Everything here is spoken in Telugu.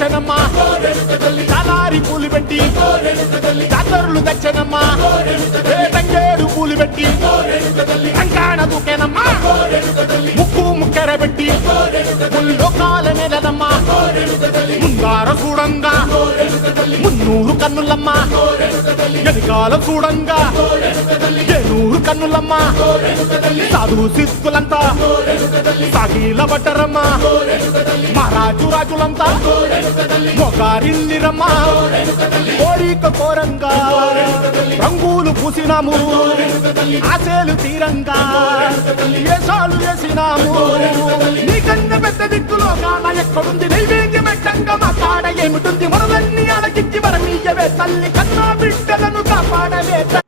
తెచ్చనమ్మా చాలారి పూలు పెట్టి జాతరులు తెచ్చనమ్మా తంగేడు పూలు పెట్టి కంకాణ దూకేనమ్మా ముక్కు ముక్కెర పెట్టి ముల్లోకాల నెలనమ్మా ముందార చూడంగా మున్నూరు కన్నులమ్మా ఎదికాల చూడంగా ఏనూరు కన్నులమ్మా సాధు సిద్ధులంతా సాగిల బట్టరమ్మా మహారాజు రాజులంతా మొగారిల్లిరమ్మా కోరిక కోరంగా రంగులు పూసినాము ఆశలు తీరంగా ఏసాలు వేసినాము నీకన్నా పెద్ద దిక్కులో కాన ఎక్కడుంది నైవేద్యం పెట్టంగా మా కాడ ఏమిటుంది మనలన్నీ అలకించి మరమీయవే తల్లి కన్నా బిడ్డలను కాపాడవే